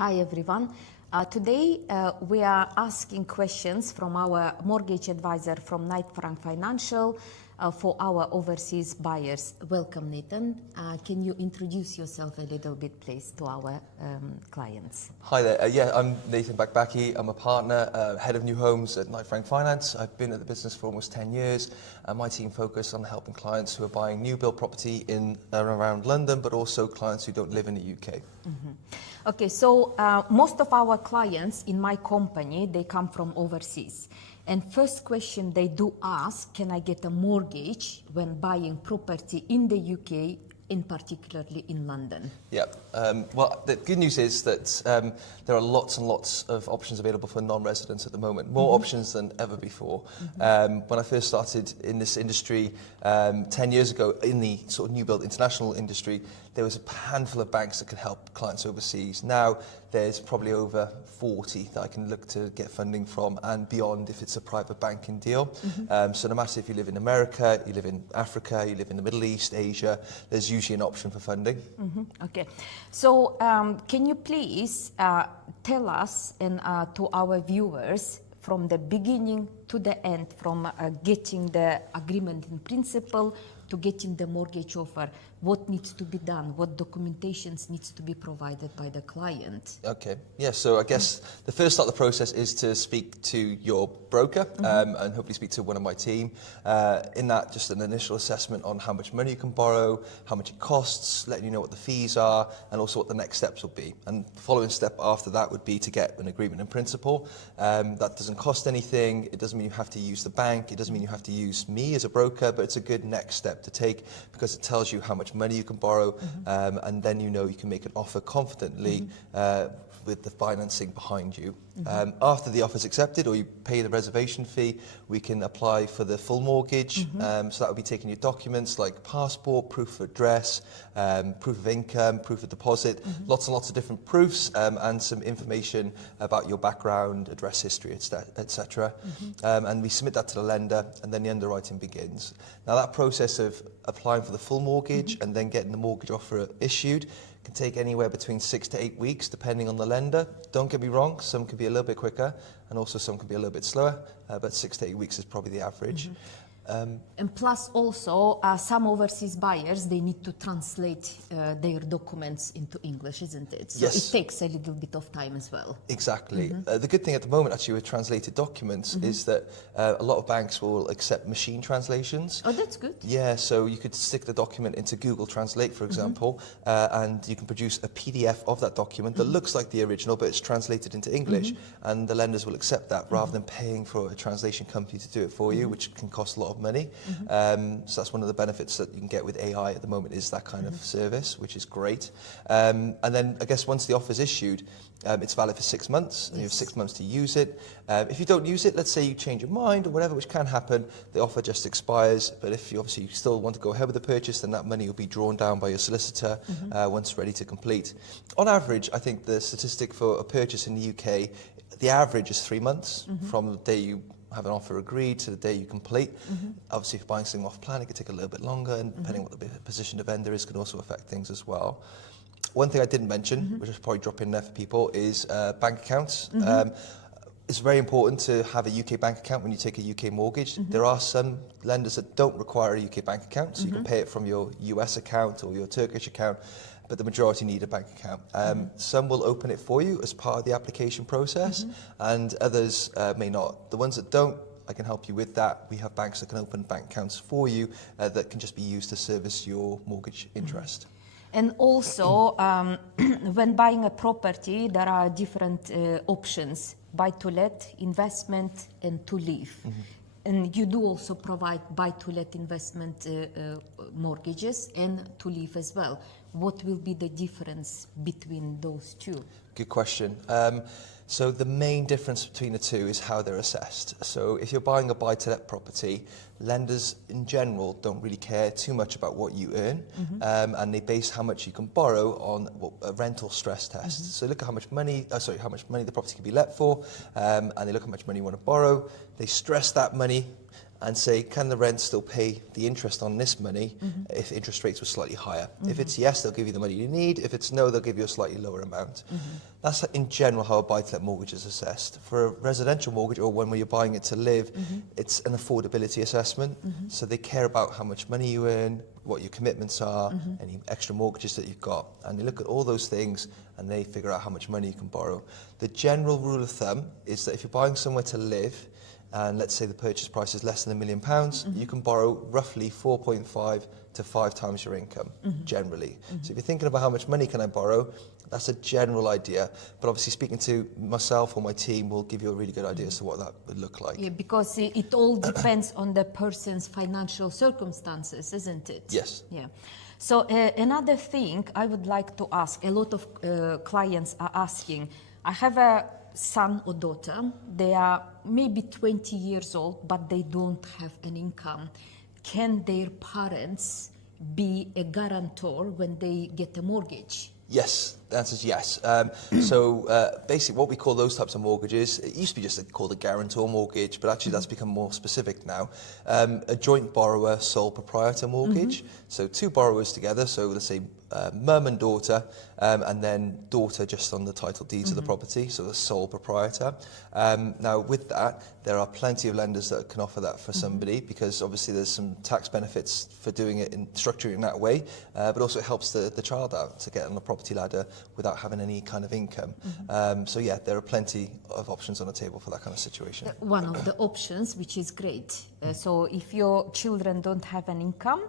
Hi everyone. Today we are asking questions from our mortgage advisor from Knight Frank Financial for our overseas buyers. Welcome, Nathan. Can you introduce yourself a little bit, please, to our clients? Hi there. I'm Nathan Bakhbakhi. I'm a partner, head of new homes at Knight Frank Finance. I've been at the business for almost 10 years. My team focus on helping clients who are buying new build property in and around London, but also clients who don't live in the UK. Okay, so most of our clients in my company, they come from overseas. And first question they do ask, can I get a mortgage when buying property in the UK, in particularly in London? Yeah, well, the good news is that there are lots and lots of options available for non-residents at the moment, more options than ever before. When I first started in this industry 10 years ago, in the sort of new build international industry, there was a handful of banks that could help clients overseas. Now there's probably over 40 that I can look to get funding from and beyond if it's a private banking deal. So no matter if you live in America, you live in Africa, you live in the Middle East, Asia, there's usually an option for funding. Okay, so can you please tell us and to our viewers from the beginning to the end, from getting the agreement in principle to getting the mortgage offer, what needs to be done, what documentations needs to be provided by the client? Okay, yeah, so I guess the first start of the process is to speak to your broker and hopefully speak to one of my team. In that, just an initial assessment on how much money you can borrow, how much it costs, letting you know what the fees are, and also what the next steps will be. And the following step after that would be to get an agreement in principle. That doesn't cost anything, it doesn't mean you have to use the bank, it doesn't mean you have to use me as a broker, but it's a good next step to take because it tells you how much money you can borrow, and then you know you can make an offer confidently with the financing behind you. After the offer is accepted or you pay the reservation fee, we can apply for the full mortgage. So that would be taking your documents like passport, proof of address, proof of income, proof of deposit, lots and lots of different proofs, and some information about your background, address history, etc. And we submit that to the lender, and then the underwriting begins. Now that process of applying for the full mortgage and then getting the mortgage offer issued can take anywhere between 6 to 8 weeks, depending on the lender. Don't get me wrong, some can be a little bit quicker, and also some can be a little bit slower, but 6 to 8 weeks is probably the average. And plus also, some overseas buyers, they need to translate their documents into English, isn't it? So Yes. it takes a little bit of time as well. Exactly. The good thing at the moment, actually, with translated documents is that a lot of banks will accept machine translations. Oh, that's good. Yeah, so you could stick the document into Google Translate, for example, and you can produce a PDF of that document that looks like the original, but it's translated into English, and the lenders will accept that rather than paying for a translation company to do it for you, which can cost a lot of money. So that's one of the benefits that you can get with AI at the moment, is that kind of service, which is great. And then I guess once the offer is issued, it's valid for 6 months, and you have 6 months to use it. If you don't use it, let's say you change your mind or whatever, which can happen, the offer just expires. But if you obviously still want to go ahead with the purchase, then that money will be drawn down by your solicitor once ready to complete. On average, I think the statistic for a purchase in the UK, the average is 3 months from the day you have an offer agreed to the day you complete. Obviously, if you're buying something off plan, it could take a little bit longer, and depending on what the position of vendor is, can also affect things as well. One thing I didn't mention, which I should probably drop in there for people, is bank accounts. It's very important to have a UK bank account when you take a UK mortgage. There are some lenders that don't require a UK bank account, so you can pay it from your US account or your Turkish account, but the majority need a bank account. Some will open it for you as part of the application process, and others may not. The ones that don't, I can help you with that. We have banks that can open bank accounts for you that can just be used to service your mortgage interest. And also, when buying a property, there are different options: buy-to-let, investment, and to live. And you do also provide buy-to-let investment mortgages and to live as well. What will be the difference between those two? Good question. So the main difference between the two is how they're assessed. So if you're buying a buy-to-let property, lenders in general don't really care too much about what you earn, and they base how much you can borrow on a rental stress test. So look at how much money, how much money the property can be let for, and they look at how much money you want to borrow. They stress that money and say, can the rent still pay the interest on this money if interest rates were slightly higher? If it's yes, they'll give you the money you need. If it's no, they'll give you a slightly lower amount. That's in general how a buy-to-let mortgage is assessed. For a residential mortgage or one where you're buying it to live, it's an affordability assessment. So they care about how much money you earn, what your commitments are, any extra mortgages that you've got. And they look at all those things and they figure out how much money you can borrow. The general rule of thumb is that if you're buying somewhere to live, and let's say the purchase price is less than £1 million, you can borrow roughly 4.5 to 5 times your income, generally. So if you're thinking about how much money can I borrow, that's a general idea. But obviously speaking to myself or my team will give you a really good idea as to what that would look like. Yeah, because it all depends on the person's financial circumstances, isn't it? Yes. Yeah. So another thing I would like to ask, a lot of clients are asking, I have a son or daughter, they are maybe 20 years old, but they don't have an income. Can their parents be a guarantor when they get a mortgage? Yes, the answer is yes. Basically what we call those types of mortgages, it used to be just called a guarantor mortgage, but actually that's become more specific now. A joint borrower sole proprietor mortgage, so two borrowers together, so let's say mum and daughter, and then daughter just on the title deeds of the property, so the sole proprietor. Now with that, there are plenty of lenders that can offer that for somebody, because obviously there's some tax benefits for doing it in structuring it that way, but also it helps the child out to get on the property ladder without having any kind of income. So yeah, there are plenty of options on the table for that kind of situation. One of the options, which is great. So if your children don't have an income,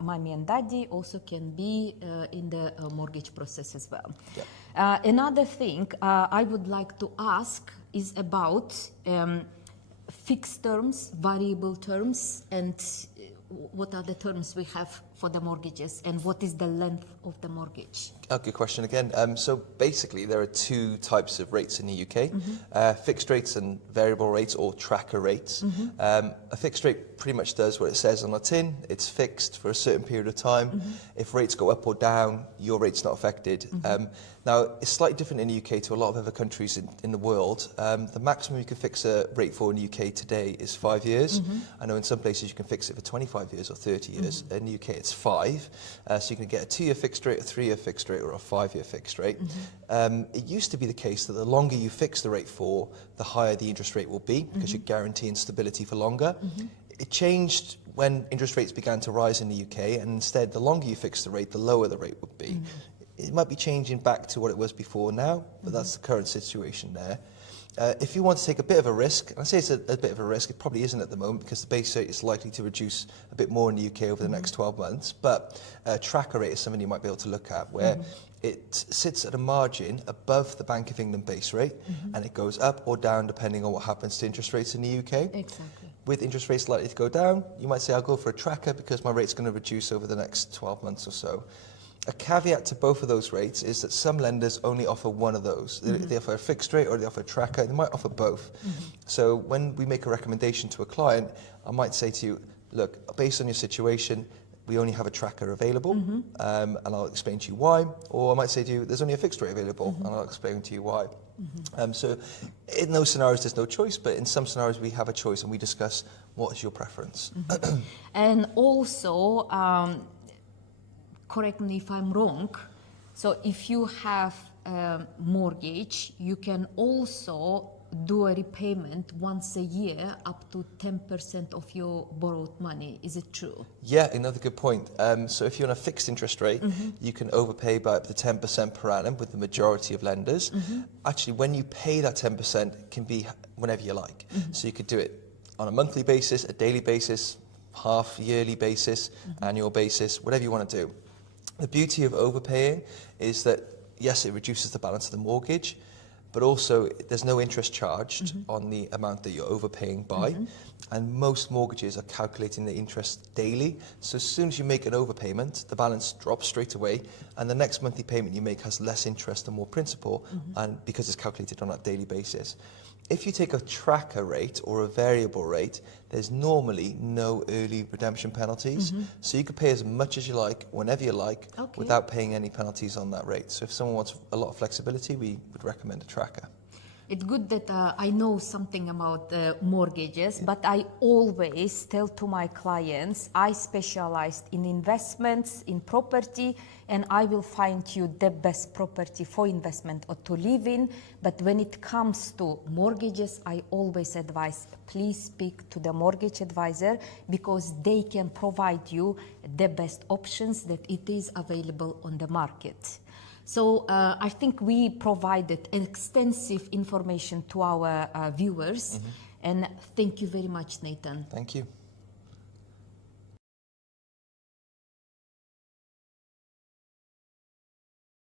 mommy and daddy also can be in the mortgage process as well. Yeah. Another thing I would like to ask is about fixed terms, variable terms, and what are the terms we have for the mortgages, and what is the length of the mortgage? Oh, good question again. So basically there are two types of rates in the UK, fixed rates and variable rates, or tracker rates. A fixed rate pretty much does what it says on the tin. It's fixed for a certain period of time. If rates go up or down, your rate's not affected. Now, it's slightly different in the UK to a lot of other countries in the world. The maximum you can fix a rate for in the UK today is 5 years. I know in some places you can fix it for 25 years or 30 years. In the UK it's 5. So you can get a 2-year fixed rate, a 3-year fixed rate, or a 5-year fixed rate. It used to be the case that the longer you fix the rate for, the higher the interest rate will be, because you're guaranteeing stability for longer. It changed when interest rates began to rise in the UK, and instead the longer you fix the rate, the lower the rate would be. It might be changing back to what it was before now, but that's the current situation there. If you want to take a bit of a risk, and I say it's a bit of a risk, it probably isn't at the moment because the base rate is likely to reduce a bit more in the UK over the next 12 months, but a tracker rate is something you might be able to look at, where it sits at a margin above the Bank of England base rate, and it goes up or down depending on what happens to interest rates in the UK. Exactly. With interest rates likely to go down, you might say, I'll go for a tracker because my rate's going to reduce over the next 12 months or so. A caveat to both of those rates is that some lenders only offer one of those. They offer a fixed rate or they offer a tracker. They might offer both. So when we make a recommendation to a client, I might say to you, look, based on your situation, we only have a tracker available, and I'll explain to you why. Or I might say to you, there's only a fixed rate available, and I'll explain to you why. So in those scenarios, there's no choice, but in some scenarios, we have a choice, and we discuss what is your preference. And also, correct me if I'm wrong, so if you have a mortgage, you can also do a repayment once a year up to 10% of your borrowed money. Is it true? Yeah, another good point. So if you're on a fixed interest rate, you can overpay by up to 10% per annum with the majority of lenders. Actually, when you pay that 10%, it can be whenever you like. So you could do it on a monthly basis, a daily basis, half-yearly basis, annual basis, whatever you want to do. The beauty of overpaying is that, yes, it reduces the balance of the mortgage, but also there's no interest charged on the amount that you're overpaying by. And most mortgages are calculating the interest daily. So as soon as you make an overpayment, the balance drops straight away, and the next monthly payment you make has less interest and more principal, and because it's calculated on a daily basis. If you take a tracker rate or a variable rate, there's normally no early redemption penalties. So you could pay as much as you like, whenever you like, without paying any penalties on that rate. So if someone wants a lot of flexibility, we would recommend a tracker. It's good that I know something about mortgages, but I always tell to my clients, I specialized in investments, in property, and I will find you the best property for investment or to live in. But when it comes to mortgages, I always advise, please speak to the mortgage advisor, because they can provide you the best options that it is available on the market. So I think we provided extensive information to our viewers, and thank you very much, Nathan. Thank you.